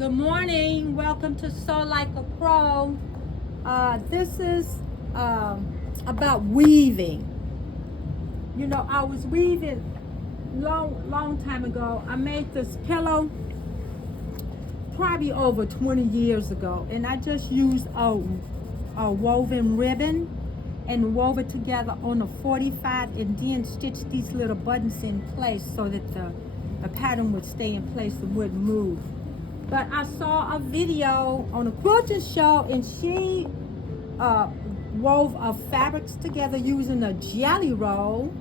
Good morning. Welcome to Sew Like a Pro. This is about weaving. You know, I was weaving long time ago. I made this pillow probably over 20 years ago, and I just used a woven ribbon and wove it together on a 45 and then stitched these little buttons in place so that the pattern would stay in place and wouldn't move. But I saw a video on a quilting show, and she wove fabrics together using a jelly roll,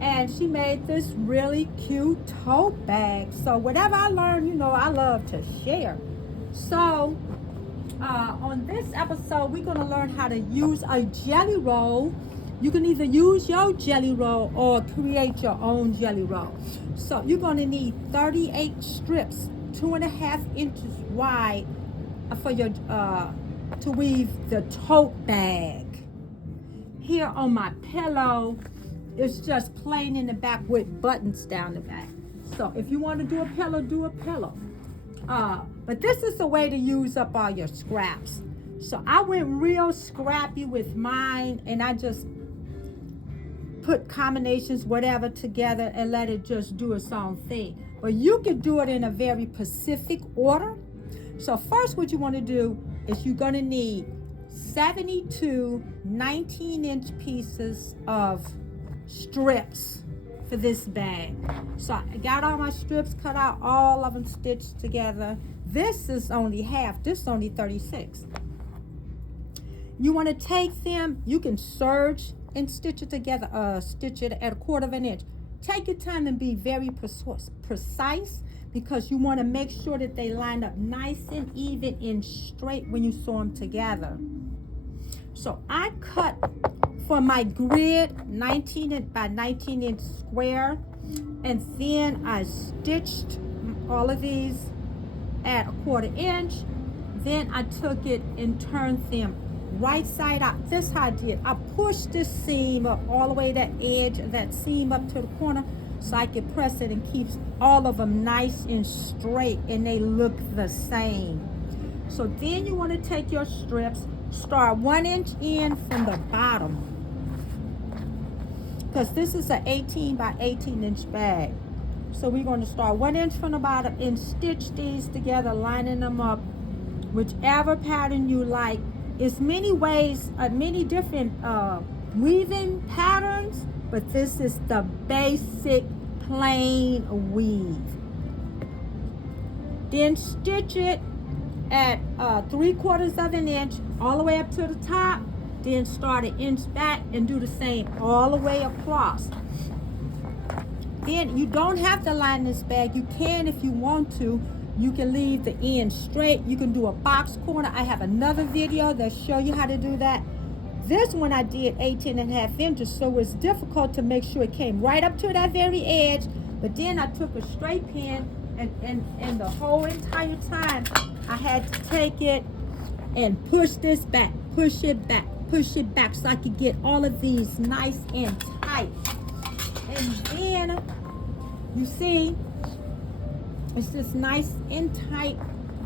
and she made this really cute tote bag. So whatever I learned, you know, I love to share. So on this episode, we're going to learn how to use a jelly roll. You can either use your jelly roll or create your own jelly roll. So you're going to need 38 strips, 2.5 inches wide, for your to weave the tote bag. Here on my pillow, it's just plain in the back with buttons down the back. So if you want to do a pillow, do a pillow. But this is the way to use up all your scraps. So I went real scrappy with mine, and I just put combinations, whatever, together and let it just do its own thing. But you can do it in a very specific order. So first, what you want to do is you're going to need 72 19-inch pieces of strips for this bag. So I got all my strips cut out, all of them stitched together. This is only half. This is only 36. You want to take them, you can serge and stitch it together, stitch it at 1/4 of an inch. Take your time and be very precise, because you want to make sure that they line up nice and even and straight when you sew them together. So I cut for my grid 19 by 19 inch square, and then I stitched all of these at 1/4 inch. Then I took it and turned them right side out. This is how I did. I pushed this seam up all the way, that edge of that seam up to the corner, so I could press it and keeps all of them nice and straight, and they look the same. So then you want to take your strips, start 1 inch in from the bottom, because this is an 18 by 18 inch bag. So we're going to start 1 inch from the bottom and stitch these together, lining them up whichever pattern you like. It's many ways, many different weaving patterns, but this is the basic plain weave. Then stitch it at 3/4 of an inch all the way up to the top. Then start 1 inch back and do the same all the way across. Then you don't have to line this bag. You can if you want to. You can leave the end straight. You can do a box corner. I have another video that show you how to do that. This one I did 18.5 inches, so it's difficult to make sure it came right up to that very edge. But then I took a straight pin, and the whole entire time I had to take it and push this back, push it back, so I could get all of these nice and tight. And then you see, it's just nice and tight,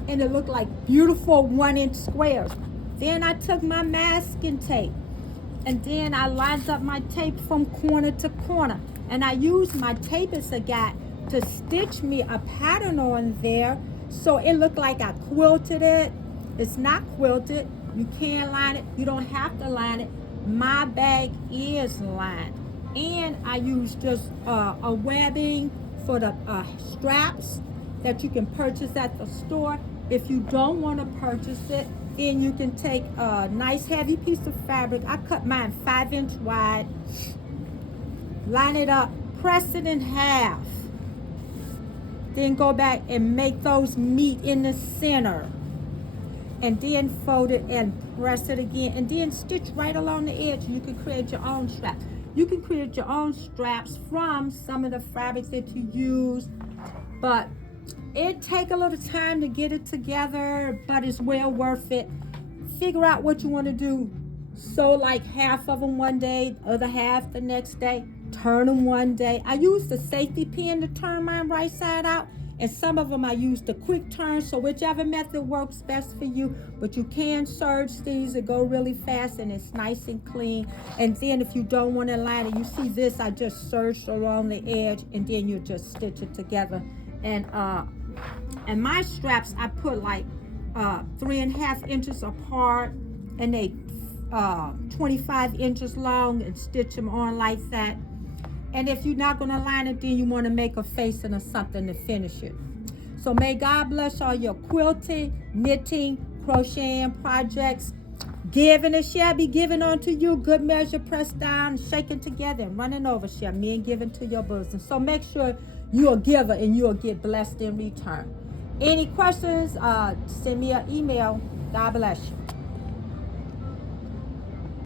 and it looked like beautiful 1 inch squares. Then I took my masking tape, and then I lined up my tape from corner to corner, and I used my tape as a guide to stitch me a pattern on there, so it looked like I quilted it. It's not quilted. You can line it. You don't have to line it. My bag is lined, and I used just a webbing for the straps that you can purchase at the store. If you don't want to purchase it, then you can take a nice heavy piece of fabric. I cut mine 5 inch wide, line it up, press it in half, then go back and make those meet in the center, and then fold it and press it again, and then stitch right along the edge. You can create your own strap. You can create your own straps from some of the fabrics that you use, but it take a little time to get it together, but it's well worth it. Figure out what you want to do. Sew like half of them one day, other half the next day. Turn them one day. I used the safety pin to turn mine right side out, And some of them I use the quick turn, so whichever method works best for you. But you can serge these and go really fast, and it's nice and clean. And then if you don't want to line it, you see this, I just serged along the edge, and then you just stitch it together. And my straps I put like 3.5 inches apart, and they 25 inches long, and stitch them on like that. And if you're not going to line it, then you want to make a facing or something to finish it. So may God bless all your quilting, knitting, crocheting projects. Give and it shall be given unto you. Good measure, pressed down, shaken together, and running over shall men give into your bosom. So make sure you're a giver and you'll get blessed in return. Any questions, send me an email. God bless you.